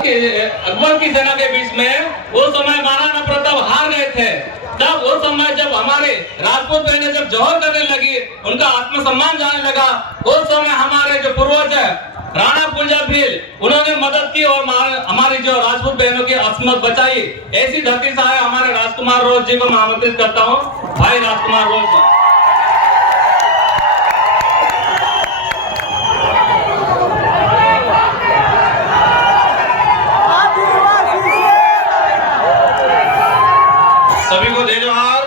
अकबर की सेना के बीच में उस समय महाराणा प्रताप हार गए थे। तब उस समय जब हमारे राजपूत बहनें जब जौहर करने लगी, उनका आत्मसम्मान जाने लगा, उस समय हमारे जो पूर्वज है राणा पुंजा भील, उन्होंने मदद की और हमारी जो राजपूत बहनों की अस्मत बचाई। ऐसी धरती से आए हमारे राजकुमार रोज जी को मैं आमंत्रित करता हूँ। भाई राजकुमार रोज जी। सभी को जय जोहार।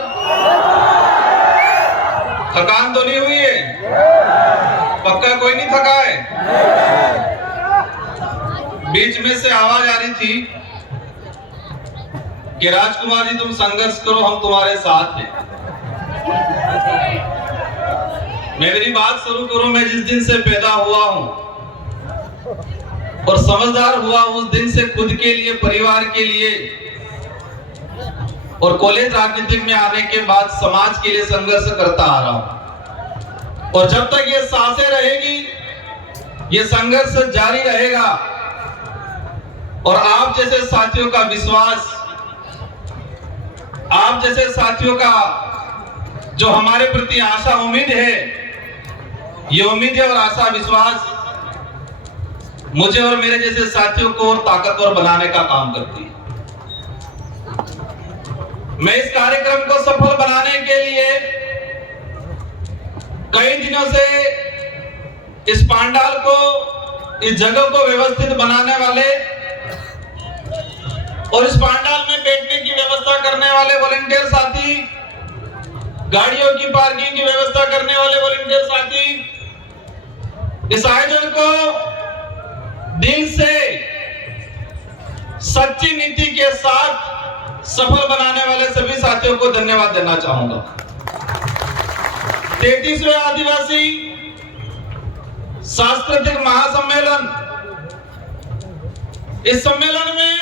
थकान तो नहीं हुई है? पक्का कोई नहीं थका है? बीच में से आवाज आ रही थी कि राजकुमार जी तुम संघर्ष करो, हम तुम्हारे साथ हैं। मैं मेरी बात शुरू करूं। मैं जिस दिन से पैदा हुआ हूं और समझदार हुआ, उस दिन से खुद के लिए, परिवार के लिए और कॉलेज राजनीतिक में आने के बाद समाज के लिए संघर्ष करता आ रहा हूं। और जब तक ये सांसें रहेगी, ये संघर्ष जारी रहेगा। और आप जैसे साथियों का विश्वास, आप जैसे साथियों का जो हमारे प्रति आशा उम्मीद है, ये उम्मीद और आशा विश्वास मुझे और मेरे जैसे साथियों को और ताकतवर बनाने का काम करती है। मैं इस कार्यक्रम को सफल बनाने के लिए कई दिनों से इस पांडाल को, इस जगह को व्यवस्थित बनाने वाले और इस पांडाल में बैठने की व्यवस्था करने वाले वॉलंटियर साथी, गाड़ियों की पार्किंग की व्यवस्था करने वाले वॉलंटियर साथी, इस आयोजन को दिल से सच्ची नीति के साथ सफल बनाने वाले सभी साथियों को धन्यवाद देना चाहूंगा। 33वें आदिवासी सांस्कृतिक महासम्मेलन, इस सम्मेलन में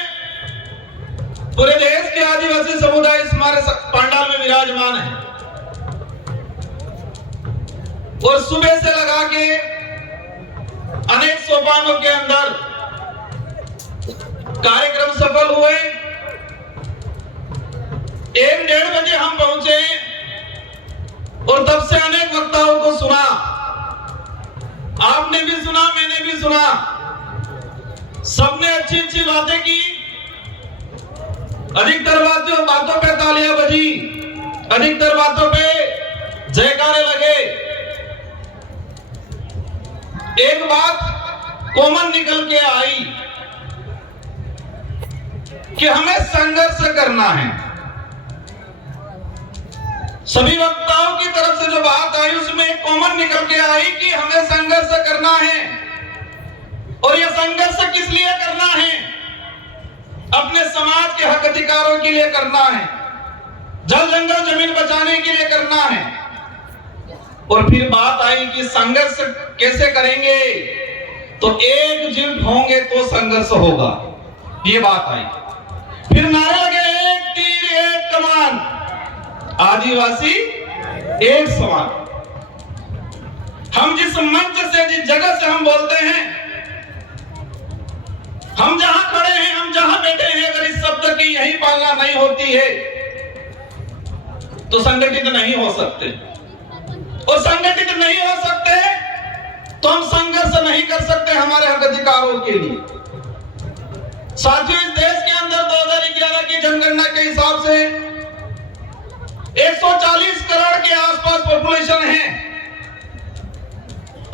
पूरे देश के आदिवासी समुदाय इस हमारे पांडाल में विराजमान है। और सुबह से लगा के अनेक सोपानों के अंदर कार्यक्रम सफल हुए। 1-1:30 बजे हम पहुंचे और तब से अनेक वक्ताओं को सुना। आपने भी सुना, मैंने भी सुना। सबने अच्छी अच्छी बातें की। अधिकतर बातों पे तालियां बजी, अधिकतर बातों पे जयकारे लगे। एक बात कॉमन निकल के आई कि हमें संघर्ष करना है। सभी वक्ताओं की तरफ से जो बात आई उसमें एक कॉमन निकल के आई कि हमें संघर्ष करना है। और यह संघर्ष किस लिए करना है? अपने समाज के हक अधिकारों के लिए करना है, जल जंगल जमीन बचाने के लिए करना है। और फिर बात आई कि संघर्ष कैसे करेंगे? तो एकजुट होंगे तो संघर्ष होगा, ये बात आई। फिर नारे लगे, एक तीर एक कमान, आदिवासी एक समान। हम जिस मंच से, जिस जगह से हम बोलते हैं, हम जहां खड़े हैं, हम जहां बैठे हैं, अगर इस शब्द की यही पालना नहीं होती है तो संगठित नहीं हो सकते। और संगठित नहीं हो सकते तो हम संघर्ष नहीं कर सकते हमारे हक अधिकारों के लिए। साथियों, इस देश के अंदर 2011 की जनगणना के हिसाब से 140 करोड़ के आसपास पॉपुलेशन है।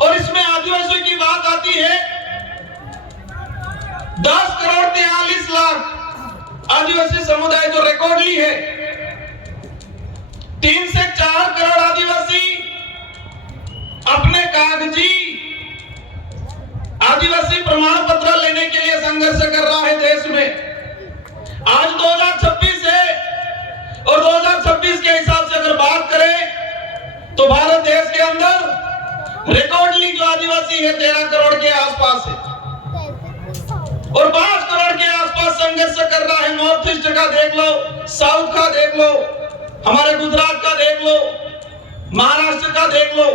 और इसमें आदिवासियों की बात आती है, 10 करोड़ 43 लाख आदिवासी समुदाय जो रिकॉर्डली है। 3 से 4 करोड़ आदिवासी अपने कागजी आदिवासी प्रमाण पत्र लेने के लिए संघर्ष कर रहा है देश में। आज 2026 है और 2026 के हिसाब से अगर बात करें तो भारत देश के अंदर रिकॉर्डली जो आदिवासी है 13 करोड़ के आसपास है। और 5 करोड़ के आसपास संघर्ष कर रहा है। नॉर्थ ईस्ट का देख लो, साउथ का देख लो, हमारे गुजरात का देख लो, महाराष्ट्र का देख लो।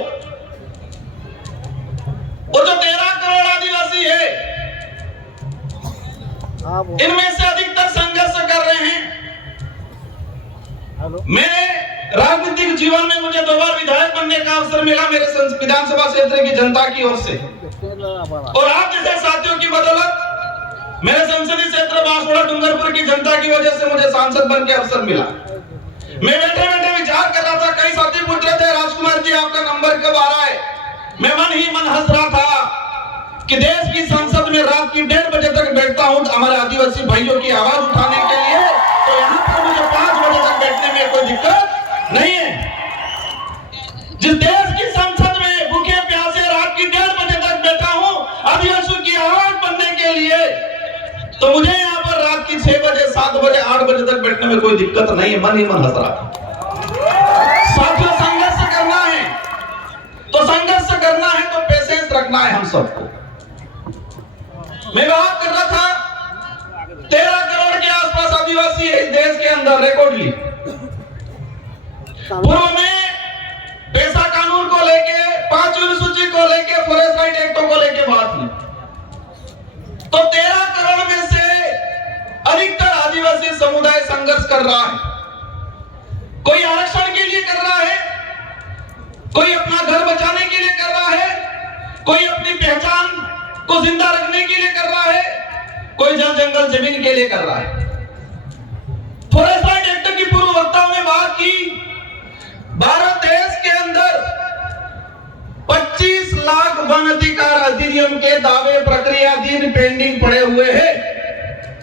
वो जो 13 करोड़ आदिवासी है, इनमें से अधिकतर संघर्ष कर रहे हैं। मेरे राजनीतिक जीवन में मुझे 2 बार विधायक बनने का अवसर मिला मेरे विधानसभा क्षेत्र की जनता की ओर से, और आप जैसे साथियों की बदौलत मेरे संसदीय क्षेत्र बांसवाड़ा डूंगरपुर की जनता की वजह से मुझे सांसद बन के अवसर मिला। मैं बैठे बैठे विचार कर रहा था, कई साथी पूछ रहे थे राजकुमार जी आपका नंबर कब आ रहा है। मैं मन ही मन हंस रहा था कि देश की संसद में रात की 1:30 बजे तक बैठता हूं हमारे आदिवासी भाइयों की आवाज उठाने के लिए, तो यहाँ पर मुझे 5 बजे तक बैठने में कोई दिक्कत नहीं है। जिस देश की संसद में भूखे प्यासे रात की 1:30 बजे तक बैठा हूं आदिवासियों की आवाज बनने के लिए, तो मुझे यहाँ पर रात की 6 बजे 7 बजे 8 बजे तक बैठने में कोई दिक्कत नहीं है। मन ही मन हंस रहा। साथियों संघर्ष करना है तो संघर्ष करना है तो पेशेंस रखना है हम सबको। मैं बात कर रहा था 13 करोड़ के आसपास आदिवासी है इस देश के अंदर रिकॉर्डली। पूर्व में पैसा कानून को लेके 5 अनुसूची को लेके फॉरेस्ट राइट एक्टों को लेके बात हुई, तो 13 करोड़ में से अधिकतर आदिवासी समुदाय संघर्ष कर रहा है। कोई आरक्षण के लिए कर रहा है, कोई अपना घर बचाने के लिए कर रहा है, कोई अपनी पहचान को जिंदा रखने के लिए कर रहा है, कोई जल जंगल जमीन के लिए कर रहा है। फॉरेस्ट राइट एक्ट की पूर्व वक्ताओं ने बात की, भारत देश के अंदर 25 लाख वन अधिकार अधिनियम के दावे प्रक्रियाधीन पेंडिंग पड़े हुए हैं।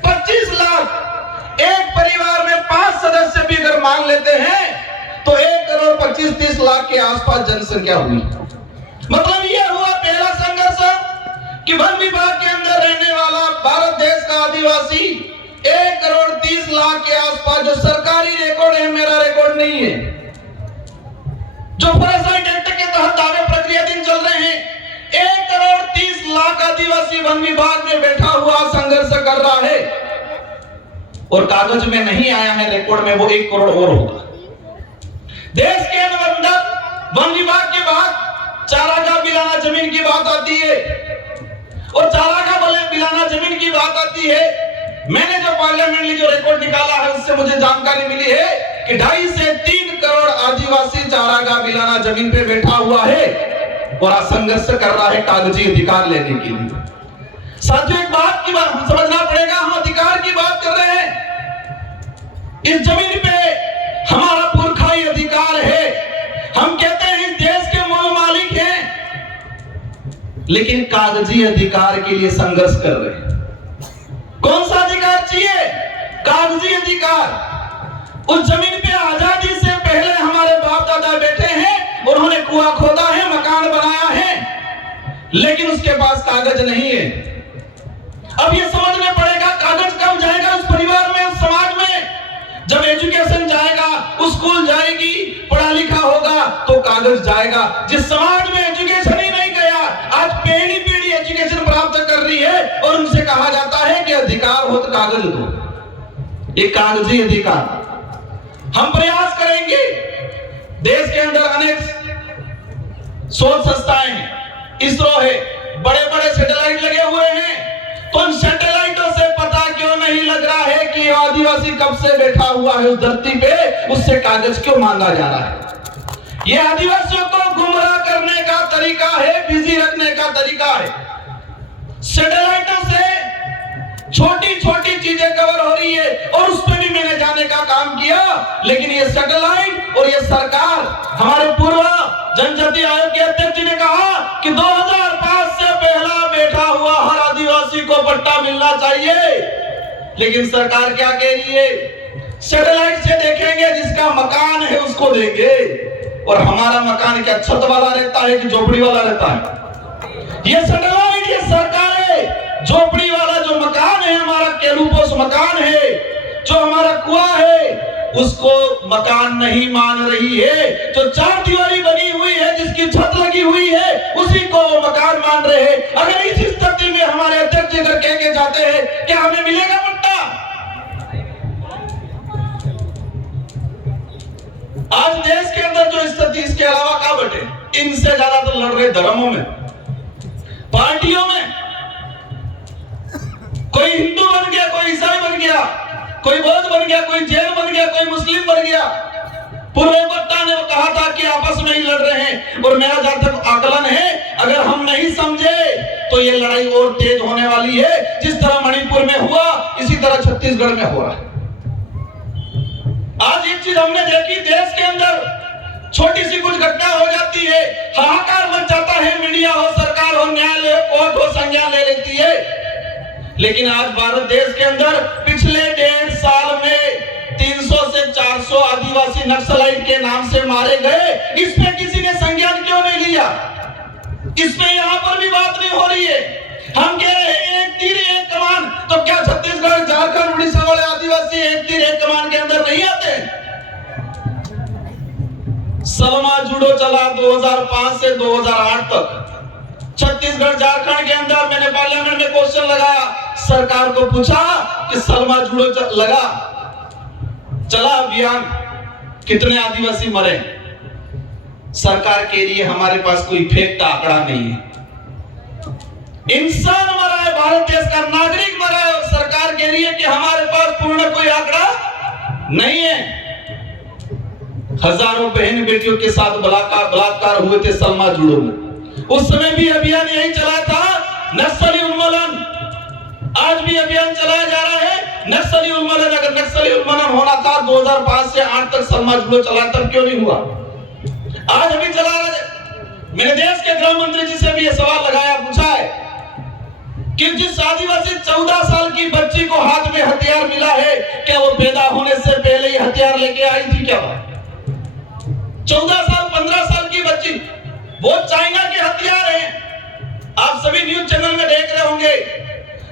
25 लाख, एक परिवार में 5 सदस्य भी अगर मान लेते हैं तो 1 करोड़ 25-30 लाख के आसपास जनसंख्या हुई। मतलब यह हुआ पहला संघर्ष कि वन विभाग के अंदर रहने वाला भारत देश का आदिवासी 1 करोड़ 30 लाख के आसपास, जो सरकारी रिकॉर्ड है, मेरा रिकॉर्ड नहीं है, जो फॉरेस्ट राइट एक्ट के तहत दावे प्रक्रियाधीन चल रहे हैं, 1 करोड़ 30 लाख आदिवासी वन विभाग में बैठा हुआ संघर्ष कर रहा है, और कागज में नहीं आया है रिकॉर्ड में, वो 1 करोड़ और होगा। देश के अंदर वन विभाग के बाद चारागाह बिलाना जमीन की बात आती है, और चारागाह बिलाना जमीन की बात आती है। मैंने जो पार्लियामेंटली जो रिकॉर्ड निकाला है उससे मुझे जानकारी मिली है कि 2.5 से 3 करोड़ आदिवासी चारागाह बिलाना जमीन पे बैठा हुआ है और संघर्ष कर रहा है कागजी अधिकार लेने के लिए। साथियों एक बात की बात समझना पड़ेगा, हम अधिकार की बात कर रहे हैं, इस जमीन पे हमारा पुरखाई अधिकार है, हम कहते हैं इस देश के मूल मालिक हैं, लेकिन कागजी अधिकार के लिए संघर्ष कर रहे हैं। कौन सा अधिकार चाहिए? कागजी अधिकार। उस जमीन पे आजादी से पहले हमारे बाप दादा बैठे हैं, उन्होंने कुआं खोदा है, मकान बनाया है, लेकिन उसके पास कागज नहीं है। अब ये समझना पड़ेगा कागज कब जाएगा उस परिवार में, उस समाज में, जब एजुकेशन जाएगा, स्कूल जाएगी, पढ़ा लिखा होगा तो कागज जाएगा। जिस समाज में एजुकेशन ही नहीं गया, आज पीढ़ी पीढ़ी एजुकेशन प्राप्त कर रही है और उनसे कहा जाता है कि अधिकार हो तो कागज दो, ये कागजी अधिकार। हम प्रयास करेंगे, देश के अंदर अनेक शोध संस्थाएं हैं, इसरो है, बड़े बड़े सैटेलाइट लगे हुए हैं, तो उन सैटेलाइटों से पता क्यों नहीं लग रहा है कि आदिवासी कब से बैठा हुआ है उस धरती पे, उससे कागज क्यों मांगा जा रहा है? ये आदिवासियों को गुमराह करने का तरीका है, बिजी रखने का तरीका है। सैटेलाइटों से छोटी छोटी चीजें कवर हो रही है और उस पर भी मैंने जाने का काम किया, लेकिन ये सैटेलाइट और ये सरकार, हमारे पूर्व जनजाति आयोग के अध्यक्ष जी ने कहा कि 2005 से पहला बैठा हुआ हर आदिवासी को पट्टा मिलना चाहिए, लेकिन सरकार क्या कह रही है? सैटेलाइट से देखेंगे, जिसका मकान है उसको देंगे, और हमारा मकान क्या छत वाला रहता है कि झोपड़ी वाला रहता है? ये सैटेलाइट, ये सरकार है, झोपड़ी वाला जो मकान है हमारा, केलूपोस मकान है, जो हमारा कुआं है, उसको मकान नहीं मान रही है। जो 4 दीवारी बनी हुई है, जिसकी छत लगी हुई है, उसी को वो मकान मान रहे हैं। अगर इस स्थिति में हमारे अध्यक्ष जी कह के जाते हैं कि हमें मिलेगा पट्टा, आज देश के अंदर जो स्थिति, इसके अलावा क्या बटे, इनसे ज्यादा तो लड़ रहे धर्मों में, पार्टियों में। कोई हिंदू बन गया, कोई ईसाई बन गया, कोई बौद्ध बन गया, कोई जैन बन गया, कोई मुस्लिम बन गया। पूर्ववक्ता ने कहा था कि आपस में ही लड़ रहे हैं, और मेरा जहां तक आकलन है, अगर हम नहीं समझे तो ये लड़ाई और तेज होने वाली है। जिस तरह मणिपुर में हुआ, इसी तरह छत्तीसगढ़ में हो रहा है। आज एक चीज हमने देखी, देश के अंदर छोटी सी कुछ घटना हो जाती है, हाहाकार मच जाता है, मीडिया हो, सरकार हो, न्यायालय हो, कोर्ट हो, संज्ञान ले लेती है। लेकिन आज भारत देश के अंदर पिछले 1.5 साल में 300 से 400 आदिवासी नक्सलाइट के नाम से मारे गए। इसमें किसी ने संज्ञान क्यों नहीं लिया? इसमें यहां पर भी बात नहीं हो रही है। हम कह रहे हैं एक तीर एक कमान, तो क्या छत्तीसगढ़, झारखंड, उड़ीसा वाले आदिवासी एक तीर एक कमान के अंदर नहीं आते? सलमा जुडो चला 2005 से 2008 तक छत्तीसगढ़, झारखंड के अंदर। मैंने पार्लियामेंट में क्वेश्चन लगाया, सरकार को पूछा कि सलमा जुडो चला अभियान, कितने आदिवासी मरे? सरकार के लिए हमारे पास कोई फेक का आंकड़ा नहीं है। इंसान मरा है, भारत देश का नागरिक मरा है, और सरकार कह रही है कि हमारे पास पूर्ण कोई आंकड़ा नहीं है। हजारों बहन बेटियों के साथ बलात्कार हुए थे सलमा जुडो में। उस समय भी अभियान यही चला था, नक्सली उन्मूलन। आज भी अभियान चलाया जा रहा है, नक्सली उन्मूलन। अगर नक्सली उन्मूलन होना था 2005 से 8 तक सलमा जुडो चला, तब क्यों नहीं हुआ? आज अभी चला रहा है। मैंने देश के गृह मंत्री जी से भी यह सवाल लगाया, पूछा है कि जिस आदिवासी 14 साल की बच्ची को हाथ में हथियार मिला है, क्या वो पैदा होने से पहले ही हथियार लेके आई थी क्या? 14 साल 15 साल की बच्ची, वो चाइना के हथियार हैं। आप सभी न्यूज चैनल में देख रहे होंगे,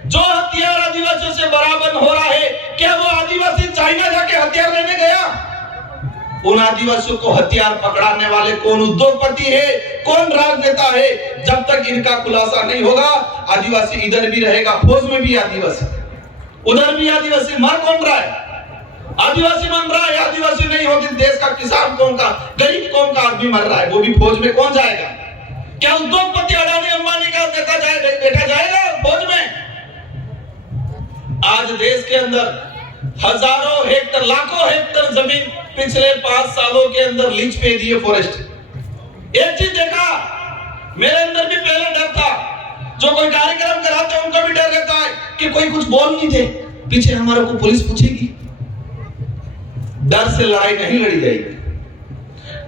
जो हथियार आदिवासियों से बराबर हो रहा है, क्या वो आदिवासी चाइना जाके हथियार लेने गया? उन आदिवासियों को हथियार पकड़ाने वाले कौन उद्योगपति है, कौन राजनेता है? जब तक इनका खुलासा नहीं होगा, आदिवासी इधर भी रहेगा, फौज में भी आदिवासी, उधर भी आदिवासी। मर कौन रहा है? आदिवासी मर रहा है। आदिवासी नहीं होती, देश का किसान कौम का, गरीब कौम का आदमी मर रहा है, वो भी फौज में कौन जाएगा? क्या उद्योगपति अडानी अंबानी का देखा जाएगा फौज में? आज देश के अंदर हजारों हेक्टर, लाखों हेक्टर जमीन पिछले 5 सालों के अंदर लीज पे दिए फॉरेस्ट। एक चीज देखा, मेरे अंदर भी पहले डर था, जो कोई कार्यक्रम कराते हैं उनका भी डर रहता है कि कोई कुछ बोल नहीं दे, पीछे हमारे को पुलिस पूछेगी। डर से लड़ाई नहीं लड़ी जाएगी।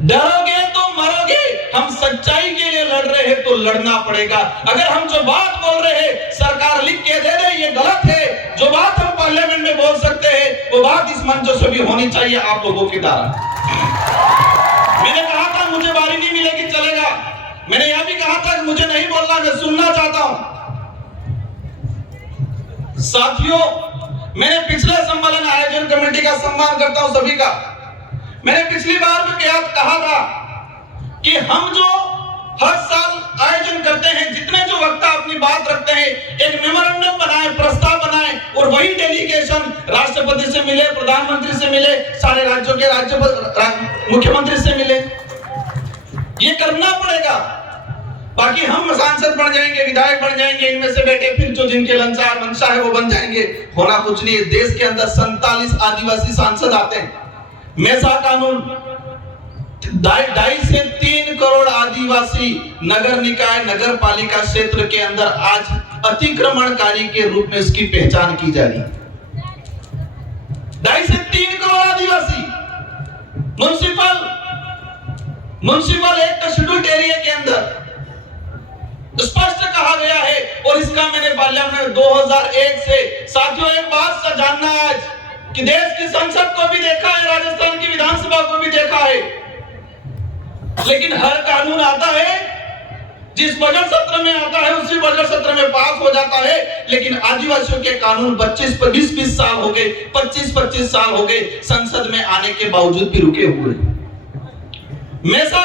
डरोगे तो मरोगे। हम सच्चाई के लिए लड़ रहे हैं तो लड़ना पड़ेगा। अगर हम जो बात बोल रहे हैं, सरकार लिख के दे दे ये गलत है, जो बात हम पार्लियामेंट में बोल सकते हैं, वो बात इस मंच से भी होनी चाहिए आप लोगों के द्वारा। मैंने कहा था मुझे बारी नहीं मिलेगी, चलेगा। मैंने यह भी कहा था कि मुझे नहीं बोलना, मैं सुनना चाहता हूं। साथियों, मैंने पिछले सम्मेलन आयोजन कमेटी का सम्मान करता हूं सभी का। मैंने पिछली बार भी कहा था कि हम जो हर साल आयोजन करते हैं, जितने जो वक्ता अपनी बात रखते हैं, एक मेमोरेंडम बनाए, प्रस्ताव बनाए, और वही डेलीगेशन राष्ट्रपति से मिले, प्रधानमंत्री से मिले, सारे राज्यों के मुख्यमंत्री से मिले। ये करना पड़ेगा। बाकी हम सांसद बन जाएंगे, विधायक बन जाएंगे, इनमें से बेटे फिर जो जिनके मंशा है वो बन जाएंगे, होना कुछ नहीं है। देश के अंदर 47 आदिवासी सांसद आते हैं। मेसा कानून 2.5 से 3 करोड़ आदिवासी नगर निकाय, नगर पालिका क्षेत्र के अंदर आज अतिक्रमणकारी के रूप में इसकी पहचान की जा रही है। 2.5 से 3 करोड़ आदिवासी म्युनिसिपल एक्ट शेड्यूल्ड एरिया के अंदर स्पष्ट कहा गया है, और इसका मैंने पार्लियामेंट में 2001 से। साथियों, एक बात जानना आज कि देश की संसद को भी देखा है, राजस्थान की विधानसभा को भी देखा है, लेकिन हर कानून आता है, जिस बजट सत्र में आता है उसी बजट सत्र में पास हो जाता है। लेकिन आदिवासियों के कानून 20-20 साल हो गए, 25-25 साल हो गए, संसद में आने के बावजूद भी रुके हुए। मेसा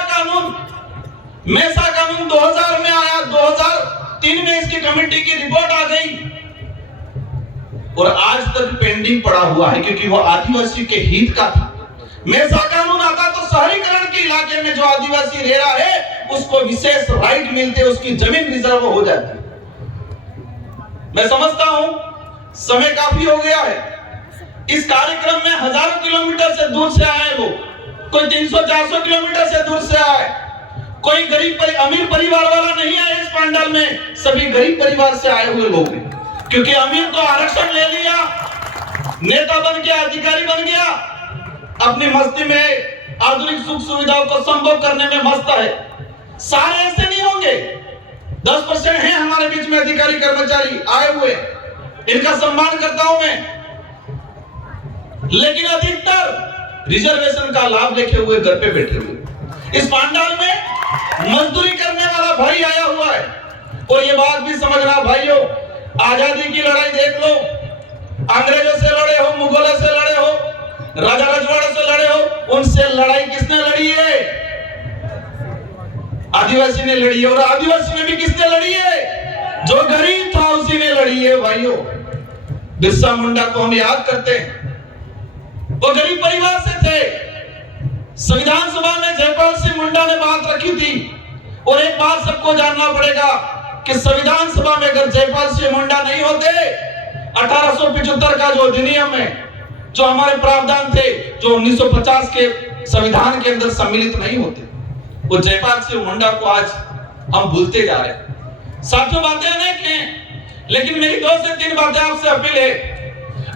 कानून 2000 में आया, 2003 में इसकी कमेटी की रिपोर्ट आ गई, और आज तक पेंडिंग पड़ा हुआ है, क्योंकि वो आदिवासी के हित का था। मेसा कानून आता तो शहरीकरण के इलाके में जो आदिवासी रह रहा है उसको विशेष राइट मिलते, उसकी जमीन रिजर्व हो जाती। मैं समझता हूं समय काफी हो गया है। इस कार्यक्रम में हजारों किलोमीटर से दूर से आए लोग, कोई 300-400 किलोमीटर से दूर से आए, कोई अमीर परिवार वाला नहीं आए इस पंडाल में, सभी गरीब परिवार से आए हुए लोग हैं। क्योंकि अमीर तो आरक्षण ले लिया, नेता बन गया, अधिकारी बन गया, अपनी मस्ती में आधुनिक सुख सुविधाओं को संभव करने में मस्त है। सारे ऐसे नहीं होंगे, 10% हैं हमारे बीच में अधिकारी कर्मचारी आए हुए, इनका सम्मान करता हूं मैं। लेकिन अधिकतर रिजर्वेशन का लाभ लेके हुए घर पे बैठे हुए। इस पंडाल में मजदूरी करने वाला भाई आया हुआ है। और ये बात भी समझना भाइयों, आजादी की लड़ाई देख लो, अंग्रेजों से लड़े हो, मुगलों से लड़े हो, राजा रजवाड़ों से लड़े हो, उनसे लड़ाई किसने लड़ी है? आदिवासी ने लड़ी है। और आदिवासी में भी किसने लड़ी है? जो गरीब था उसी ने लड़ी है भाइयों। बिरसा मुंडा को हम याद करते हैं, वो गरीब परिवार से थे। संविधान सभा में जयपाल सिंह मुंडा ने बात रखी थी। और एक बात सबको जानना पड़ेगा कि संविधान सभा में अगर जयपाल सिंह मुंडा नहीं होते, 1875 का जो अधिनियम है, जो हमारे प्रावधान थे, जो 1950 के संविधान के अंदर सम्मिलित नहीं होते, वो जयपाल सिंह मुंडा को आज हम भूलते जा रहे हैं। साथियों, बातें अनेक हैं, लेकिन मेरी 2 से 3 बातें आपसे अपील है।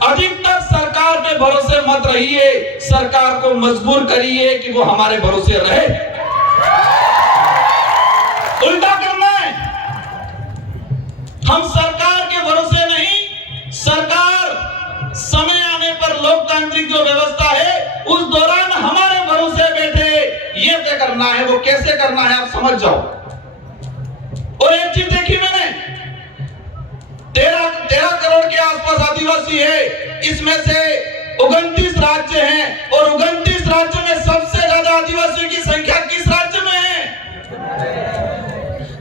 अधिकतर सरकार पे भरोसे मत रहिए, सरकार को मजबूर करिए कि वो हमारे भरोसे रहे। उल्टा करना है, हम सरकार के भरोसे नहीं, सरकार समय आने पर लोकतांत्रिक जो व्यवस्था है उस दौरान हमारे भरोसे बैठे, ये तय करना है। वो कैसे करना है आप समझ जाओ। और एक चीज देखी मैंने, 13 करोड़ के आसपास आदिवासी है, इसमें से 29 राज्य हैं। और 29 राज्य में सबसे ज्यादा आदिवासियों की संख्या किस राज्य में है?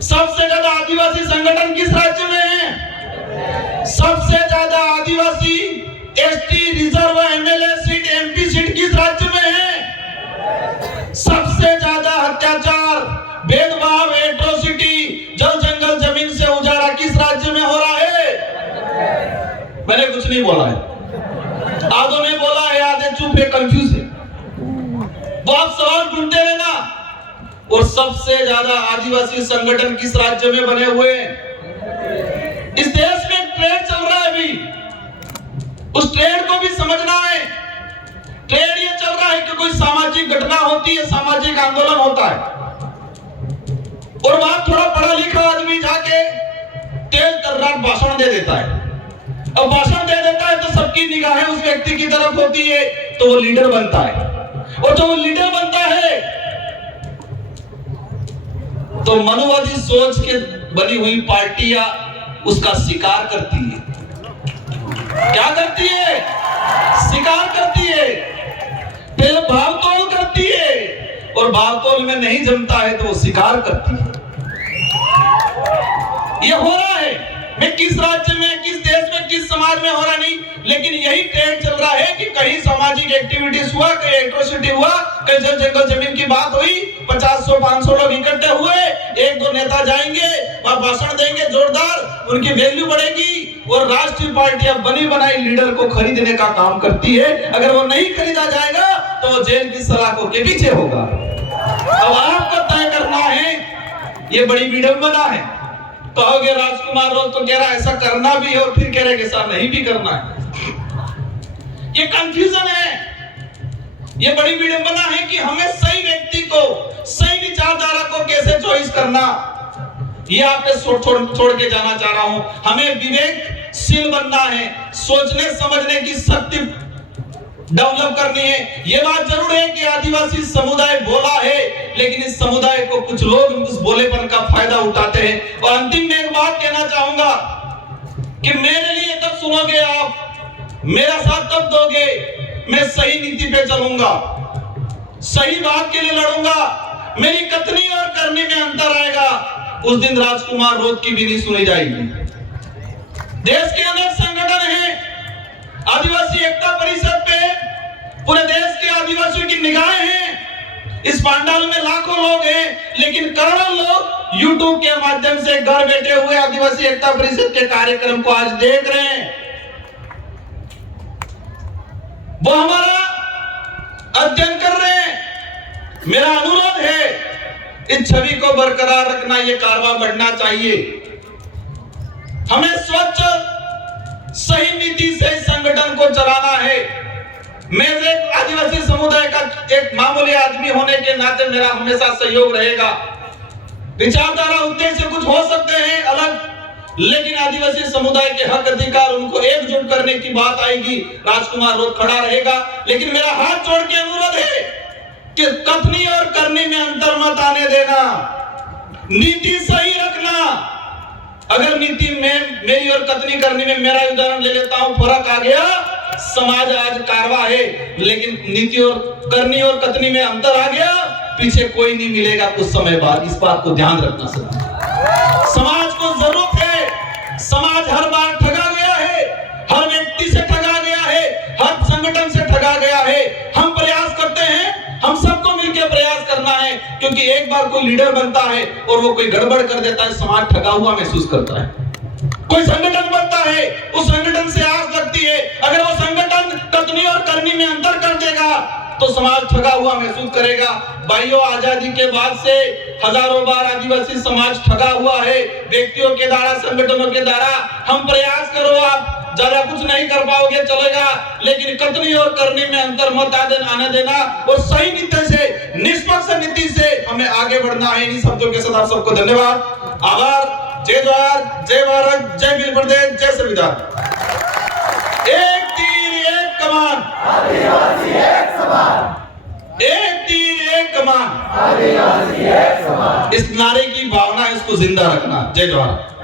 सबसे ज्यादा आदिवासी संगठन किस राज्य में है? सबसे ज्यादा आदिवासी ST reserve MLA seat, MP seat किस राज्य में है? सबसे ज्यादा अत्याचार, भेदभाव, एट्रोसिटी, जल जंगल जमीन से उजाड़ा किस राज्य में हो रहा है? मैंने कुछ नहीं बोला है, आधो ने बोला है, आधे चुप है, कंफ्यूज है। वो आप सवाल ढूंढते रहना। और सबसे ज्यादा आदिवासी संगठन किस राज्य में बने हुए हैं? इस देश में एक ट्रेड चल रहा है अभी, उस ट्रेड को भी समझना है। ट्रेड ये चल रहा है कि कोई सामाजिक घटना होती है, सामाजिक आंदोलन होता है, और वहां थोड़ा पढ़ा लिखा आदमी जाके तेज तर्रार भाषण दे देता है। अब भाषण दे देता है तो सबकी निगाहें उस व्यक्ति की तरफ होती है, तो वो लीडर बनता है। और जब वो लीडर बनता है तो मनुवादी सोच के बनी हुई पार्टियां उसका शिकार करती है। क्या करती है? शिकार करती है, पहले भावतोल करती है, और भावतोल में नहीं जमता है तो वो शिकार करती है। ये हो रहा है, मैं किस राज्य में, किस देश में, किस समाज में हो रहा नहीं, लेकिन यही ट्रेंड चल रहा है कि कहीं सामाजिक एक्टिविटीज हुआ, कहीं एट्रोसिटी हुआ, कहीं जल जंगल जमीन की बात हुई, 50-100-500 लोग इकट्ठे हुए, 1-2 नेता जाएंगे, वहां भाषण देंगे जोरदार, उनकी वैल्यू बढ़ेगी। और राष्ट्रीय पार्टियां बनी बनाई लीडर को खरीदने का काम करती है। अगर वो नहीं खरीदा जाएगा तो वो जेल की सलाखों के पीछे होगा। अब आपको तय करना है, ये बड़ी विडंबना है। कहोगे राजकुमार रोज तो कह रहा ऐसा करना भी है और फिर कह रहे कि ऐसा नहीं भी करना है। ये कंफ्यूजन है, ये बड़ी विडंबना है कि हमें सही व्यक्ति को, सही विचारधारा को कैसे चॉइस करना, ये आपको छोड़ के जाना चाह रहा हूं। हमें विवेकशील बनना है, सोचने समझने की शक्ति डेवलप करनी है। ये बात जरूर है कि आदिवासी समुदाय बोला है, लेकिन इस समुदाय को कुछ लोग उस बोलेपन का फायदा उठाते हैं। और अंतिम में एक बात कहना चाहूंगा कि मेरे लिए तब सुनोगे आप, मेरा साथ तब दोगे, मैं सही नीति पे चलूंगा, सही बात के लिए लड़ूंगा, मेरी कथनी और करनी में अंतर आएगा, उस दिन राजकुमार रोज की भी नहीं सुनी जाएगी। देश के अनेक संगठन हैं, आदिवासी एकता परिषद पे पूरे देश के आदिवासियों की निगाहें हैं। इस पंडाल में लाखों लोग हैं, लेकिन करोड़ों लोग यूट्यूब के माध्यम से घर बैठे हुए आदिवासी एकता परिषद के कार्यक्रम को आज देख रहे हैं। वो हमारा अध्ययन कर रहे हैं। मेरा अनुरोध है इस छवि को बरकरार रखना, ये कारवां बढ़ना चाहिए। हमें स्वच्छ सही नीति से संगठन को चलाना है। मैं एक आदिवासी समुदाय का एक मामूली आदमी होने के नाते मेरा हमेशा सहयोग रहेगा। विचारधारा उद्देश्य कुछ हो सकते हैं अलग, लेकिन आदिवासी समुदाय के हक अधिकार उनको एकजुट करने की बात आएगी, राजकुमार रोज खड़ा रहेगा। लेकिन मेरा हाथ जोड़ के अनुरोध है कि कथनी और करनी में अंतर मत आने देना, नीति सही रखना। अगर नीति में मेरी और कथनी करनी में, मेरा उदाहरण ले लेता हूं, फर्क आ गया, समाज आज कारवा है, लेकिन नीति और करनी और कथनी में अंतर आ गया, पीछे कोई नहीं मिलेगा कुछ समय बाद। इस बात को ध्यान रखना सर। समाज को जरूरत है। समाज हर बार ठगा गया है, हर व्यक्ति से ठगा गया है, हर संगठन से ठगा गया है। हम प्रयास करते हैं, हम सबको मिलकर प्रयास करना है, क्योंकि एक बार कोई लीडर बनता है और वो कोई गड़बड़ कर देता है, समाज ठगा हुआ महसूस करता है। कोई संगठन बनता है, उस संगठन से आस लगती है, अगर वो संगठन कथनी और करनी में अंतर कर देगा तो समाज ठगा हुआ महसूस करेगा। भाइयों, आजादी के बाद से हजारों बार आदिवासी समाज ठगा हुआ है, व्यक्तियों के द्वारा, संगठनों के द्वारा। हम प्रयास करो, आप ज्यादा कुछ नहीं कर पाओगे चलेगा, लेकिन कथनी और करनी में अंतर मत आने देना और सही नीति से, निष्पक्ष नीति से हमें आगे बढ़ना है। इन शब्दों के साथ आप सबको धन्यवाद, आभार। जय जवाहर, जय भारत, जय वीर प्रदेश, जय संविधान। एक तीर एक कमान, आदिवासी एक समान, एक तीर एक कमान, आदिवासी एक समान। इस नारे की भावना, इसको जिंदा रखना। जय जवाहर।